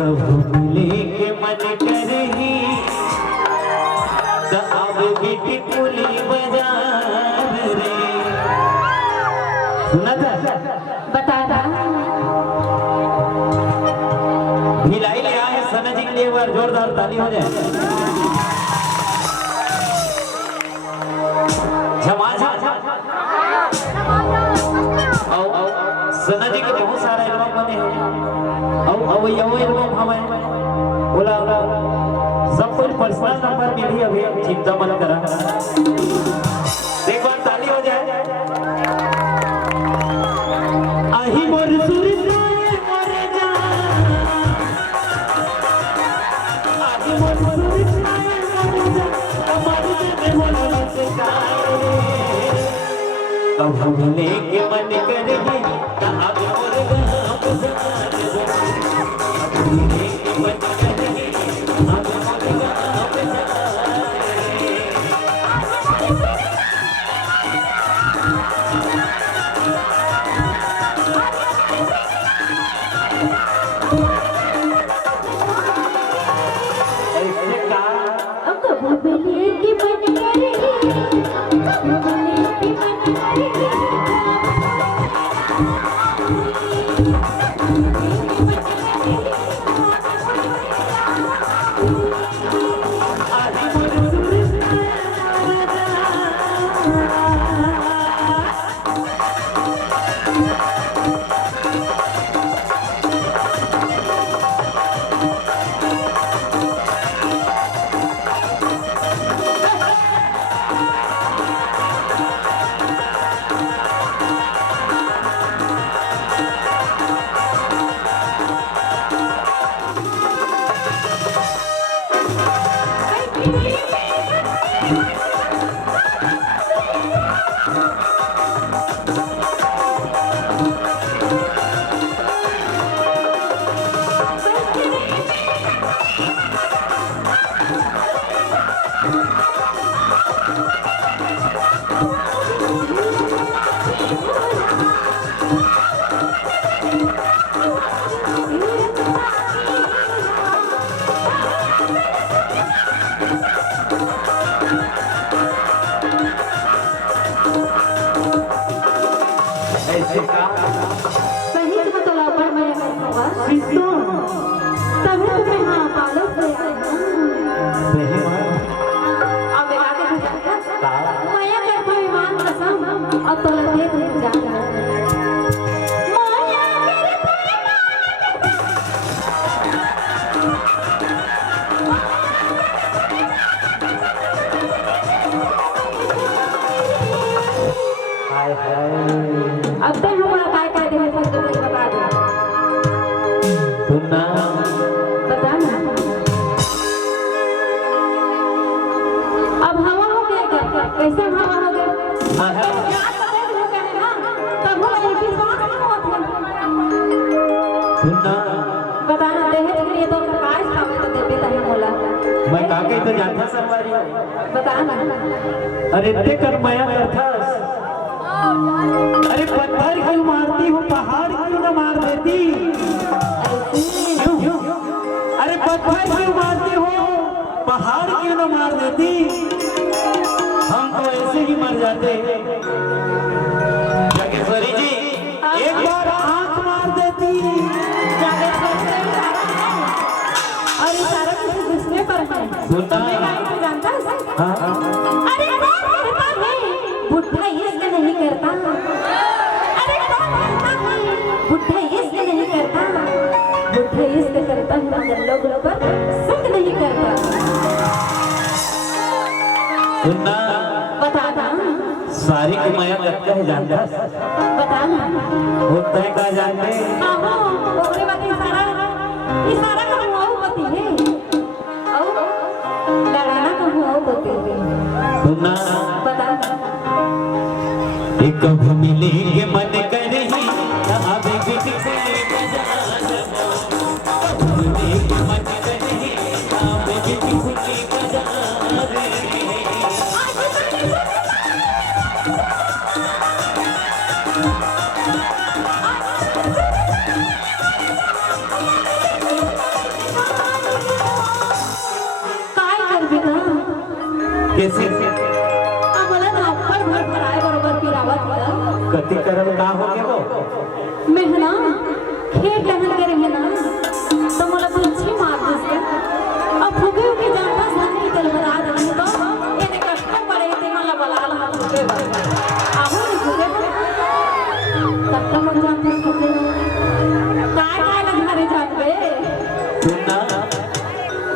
कभू मिले के मन करही त आवे बेटी पुली बाजार रे। सुना था बता दा भिलाई ले आए सना जी के लिए एक बार जोरदार ताली हो जाए। झमाझम सना जी के बहुत सारा एल्बम बने हैं और ये एल्बम हमें बोला सब कुछ पर्सनल नंबर मिली अभी चिंता मत करा। एक बार ताली हो जाए। आही मोर सुरताए मोर जान आही मोर सुरताए मोर जान हमारे दिल में मोला से काए कब मिले के मन करेगी कहां पे मोर गांव जान मिले के मन करेगी कहां पे मोर गांव जान अब तक हमारा काय काय दे सब कुछ बता दे। सुनना बता ना अब हवा हो गया क्या कैसे हवा हो गया तब हम विश्वास नहीं होता। सुनना बताना दहेज के लिए तो प्रकाश खावे तो देवे नहीं बोला मैं काके तो जानता सरवारी बताना अरे ते कर माया करथा अरे पत्थर क्यों मारती हो पहाड़ क्यों न मार देती क्यों अरे पत्थर क्यों मारती हो पहाड़ क्यों न मार देती हम तो ऐसे ही मर जाते। जागेश्वरी जी एक बार आंख मार देती। अरे सारा कुछ दूसरे पर है सुनना जानता है हाँ अरे कौन करता है बुढ़ा इसका नहीं करता। अरे कौन करता है बुढ़ा इसका नहीं करता। बुढ़ा इसका करता है मगर लोगों पर शक नहीं करता। सुनना बता दा सारी की माया लगता है जानता बता ना होता है क्या जानते हाँ वो ओकरे बात इशारा का हुआ पति है और लड़ाना का हुआ पति है। सुनना बता एक कभी मिले के मन करही आवे बेटी से बजान कभी मिले के मन करही आवे बेटी से बजान रे। कैसे आम्हाला ना भर भर भराय बरोबर पिरावा तिला कति करल का हो गए वो मैं है ना खेत टहल के रही ना तो मला तुझी मार दिसते अब फुगे की जानता सानी तेल बता दे तो येने कष्ट पड़े ते मला बलाल हात फुगे आहो नी फुगे तब तो मन जानता फुगे काय काय ना घरे जाते सुनना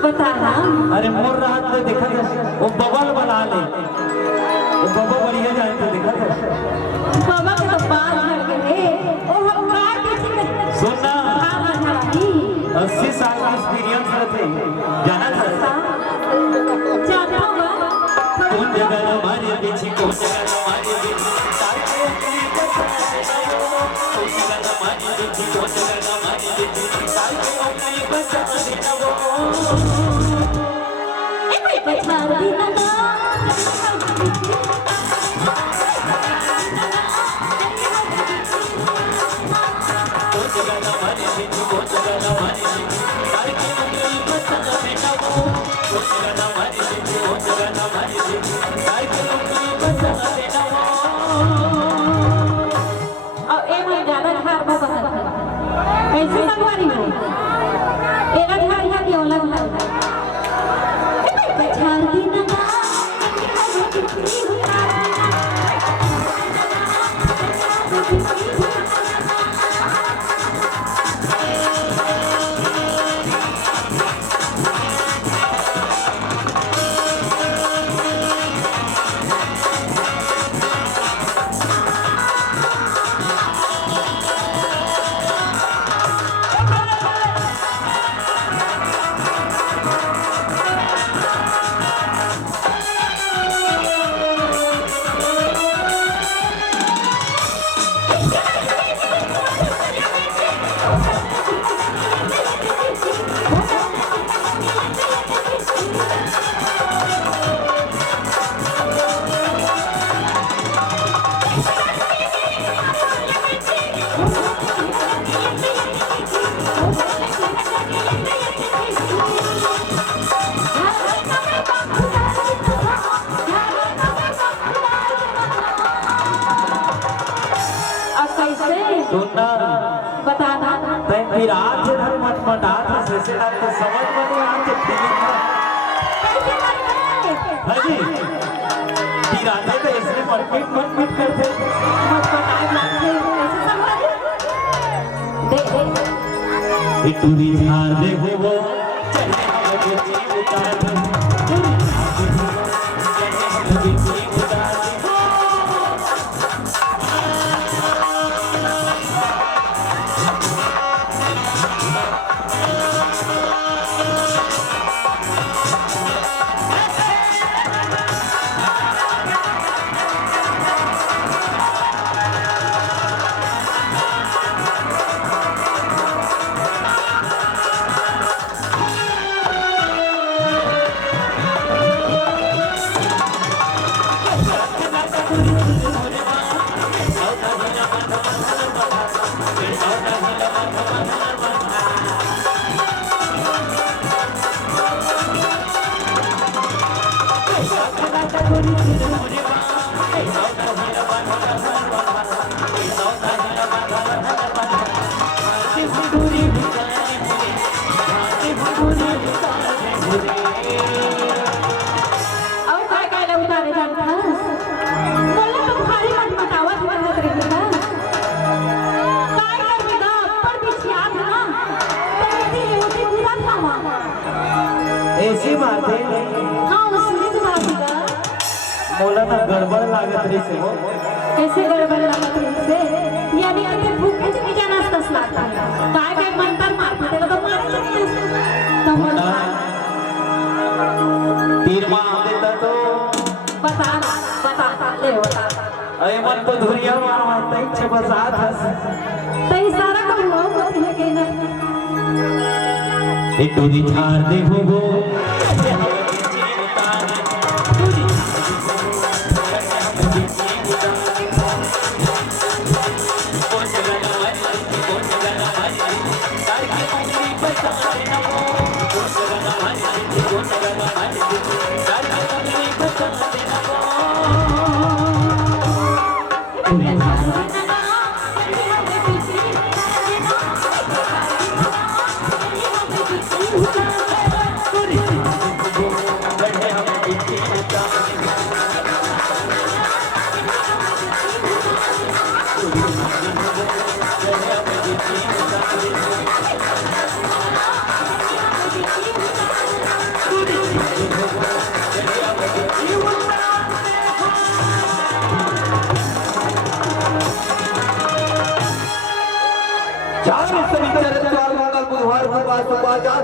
बता ना अरे मोर रात में देखा था वो बबल बना ले वो बबल बढ़िया जाए तो देखा था बाबा के तो बाल झड़ गए ओ हम कार पीछे में सुनना हां झड़ी 80 साल का एक्सपीरियंस रहते जाना था जाता होगा कौन जगह हमारे पीछे कौन जगह हमारे पीछे ताके कौन जगह हमारे पीछे कौन जगह हमारे पीछे ताके अपने बचा देना वो बता देना ऐसे संगवारी में एरा धार या देवला धार बचार देना सुनना बताना तै फिर आज इधर मत मटात जैसे ना तो समझ में नहीं आते फीलिंग कैसे करते हां जी फिर आते तो इसने मत करते मत बताए लगते कैसे संभाल दे इतनी झाड़ दे वो चले हम जीव उतार ऐसी बात है हाँ उसने तो बात का मोला ना गड़बड़ लागत रही से वो कैसे गड़बड़ लागत रही से यानी कि ते भूखे से जाना असला काय काय मंतर मारते त्याला तो मारायचं नाही असतं तो म्हणा तीर मार देता तो बता ले बता अरे मन तो धुरिया मारता ही छबसात हस तई सारा काम हो मत है के ना एक टूरी झाड़ दे हो Bye. माझ्या